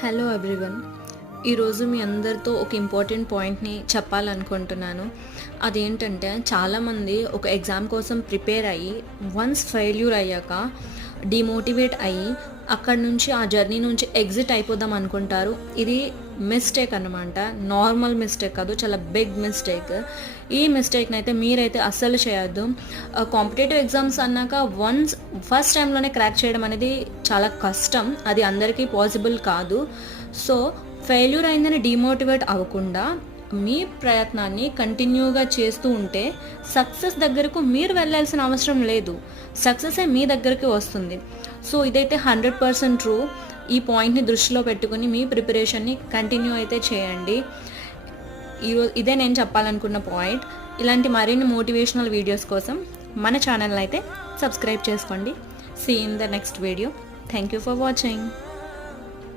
Hello everyone. ఈరోజు మీ అందరితో ఒక ఇంపార్టెంట్ పాయింట్ని చెప్పాలనుకుంటున్నాను. అదేంటంటే, చాలామంది ఒక ఎగ్జామ్ కోసం ప్రిపేర్ అయ్యి వన్స్ ఫెయిల్యూర్ అయ్యాక డిమోటివేట్ అయ్యి అక్కడి నుంచి ఆ జర్నీ నుంచి ఎగ్జిట్ అయిపోదాం అనుకుంటారు. ఇది మిస్టేక్ అన్నమాట. నార్మల్ మిస్టేక్ కాదు, చాలా బిగ్ మిస్టేక్. ఈ మిస్టేక్ని అయితే మీరైతే అస్సలు చేయొద్దు. కాంపిటేటివ్ ఎగ్జామ్స్ అన్నాక ఫస్ట్ టైంలోనే క్రాక్ చేయడం అనేది చాలా కష్టం. అది అందరికీ పాసిబుల్ కాదు. సో ఫెయిల్యూర్ అయిందని డిమోటివేట్ అవ్వకుండా మీ ప్రయత్నాన్ని కంటిన్యూగా చేస్తూ ఉంటే సక్సెస్ దగ్గరకు మీరు వెళ్ళాల్సిన అవసరం లేదు. సక్సెసే మీ దగ్గరికి వస్తుంది. సో ఇదైతే 100% ట్రూ. ఈ పాయింట్ని దృష్టిలో పెట్టుకుని మీ ప్రిపరేషన్ని కంటిన్యూ అయితే చేయండి. ఇదే నేను చెప్పాలనుకున్న పాయింట్. ఇలాంటి మరిన్ని మోటివేషనల్ వీడియోస్ కోసం మన ఛానల్ అయితే సబ్స్క్రైబ్ చేసుకోండి. See in the next video. Thank you for watching.